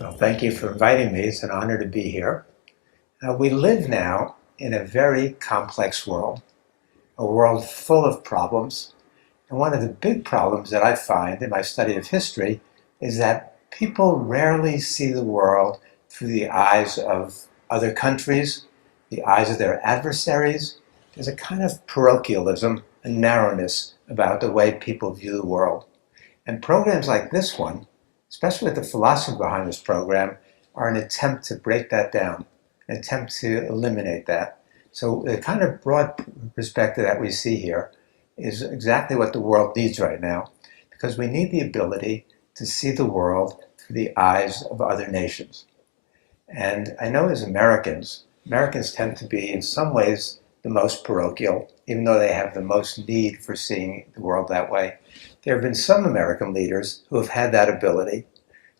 Well, thank you for inviting me. It's an honor to be here. We live now in a very complex world, a world full of problems. And one of the big problems that I find in my study of history is that people rarely see the world through the eyes of other countries, the eyes of their adversaries. There's a kind of parochialism and narrowness about the way people view the world. And programs like this one, especially the philosophy behind this program, are an attempt to break that down, an attempt to eliminate that. So the kind of broad perspective that we see here is exactly what the world needs right now, because we need the ability to see the world through the eyes of other nations. And I know as Americans tend to be in some ways the most parochial, even though they have the most need for seeing the world that way. There have been some American leaders who have had that ability.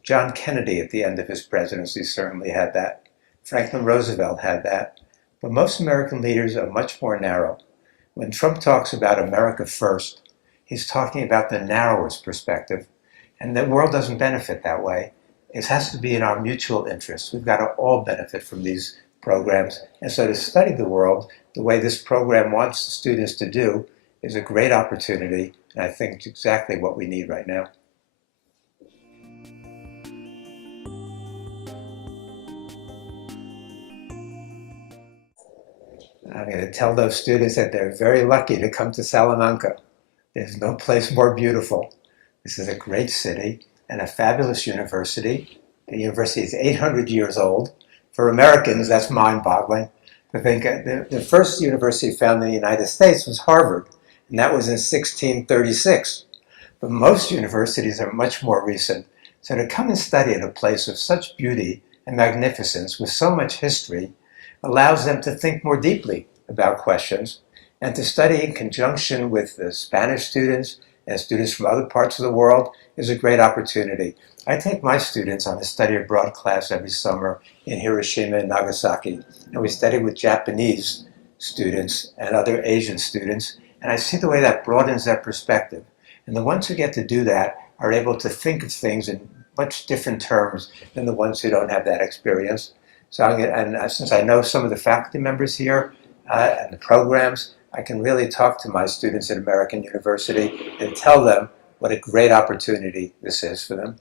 John Kennedy at the end of his presidency certainly had that. Franklin Roosevelt had that. But most American leaders are much more narrow. When Trump talks about America first, he's talking about the narrowest perspective. And the world doesn't benefit that way. It has to be in our mutual interest. We've got to all benefit from these programs. And so to study the world the way this program wants the students to do is a great opportunity. And I think it's exactly what we need right now. I'm going to tell those students that they're very lucky to come to Salamanca. There's no place more beautiful. This is a great city and a fabulous university. The university is 800 years old. For Americans, that's mind-boggling to think. The first university founded in the United States was Harvard, and that was in 1636. But most universities are much more recent. So to come and study at a place of such beauty and magnificence with so much history allows them to think more deeply about questions and to study in conjunction with the Spanish students and students from other parts of the world is a great opportunity. I take my students on a study abroad class every summer in Hiroshima and Nagasaki, and we study with Japanese students and other Asian students, and I see the way that broadens their perspective. And the ones who get to do that are able to think of things in much different terms than the ones who don't have that experience. So since I know some of the faculty members here and the programs, I can really talk to my students at American University and tell them what a great opportunity this is for them.